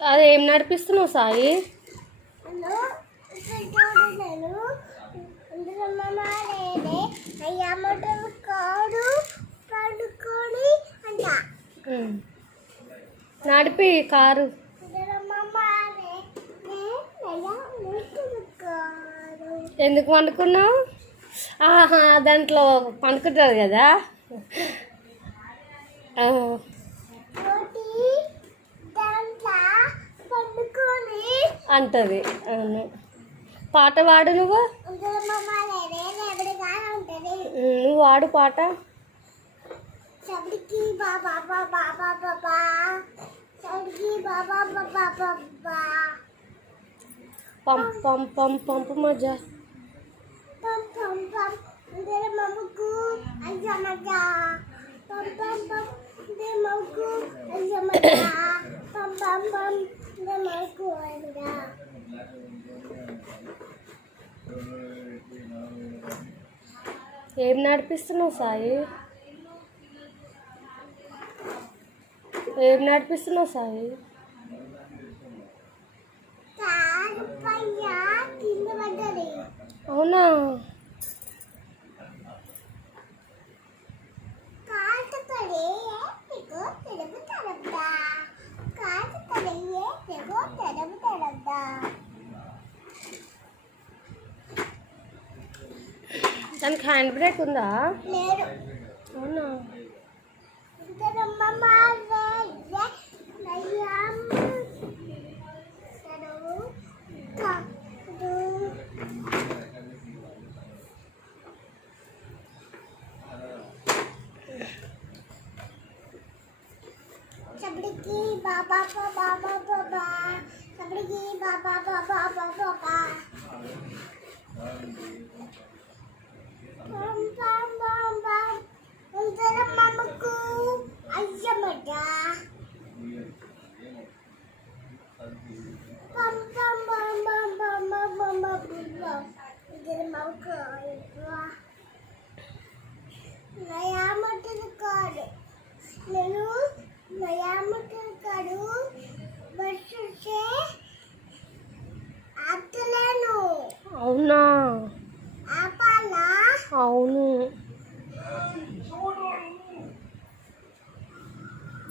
అదేం నడిపిస్తున్నావు సాయి? నడిపి కారు. ఎందుకు పండుకున్నావు? ఆహా, దాంట్లో పండుకుంటుంది కదా అంటది. అవును, పాట పాడు. నువ్వు వాడు పాట. పంపు మజా. ఏం నడిపిస్తున్నావు సాయి? ఏం నడిపిస్తున్నావు సాయి? అవునా? దానికి హ్యాండ్ బ్రేక్ ఉందా? అవునా? सबड़ी बाबा बाबा बाबा सबड़ी बाबा बाबा बाबा बम बम बम बम उधर मम्मू आजा मजा बम बम बम बम बम बम बम उधर मम्मू नया मटर कर నేను నయామకర్ కాడు బస్సు సే ఆతలేను. అవునా? ఆపాలా? అవును.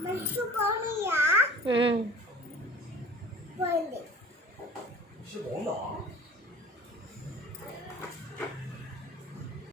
బస్సు పోనీయా? పోయింది. బాగుందా?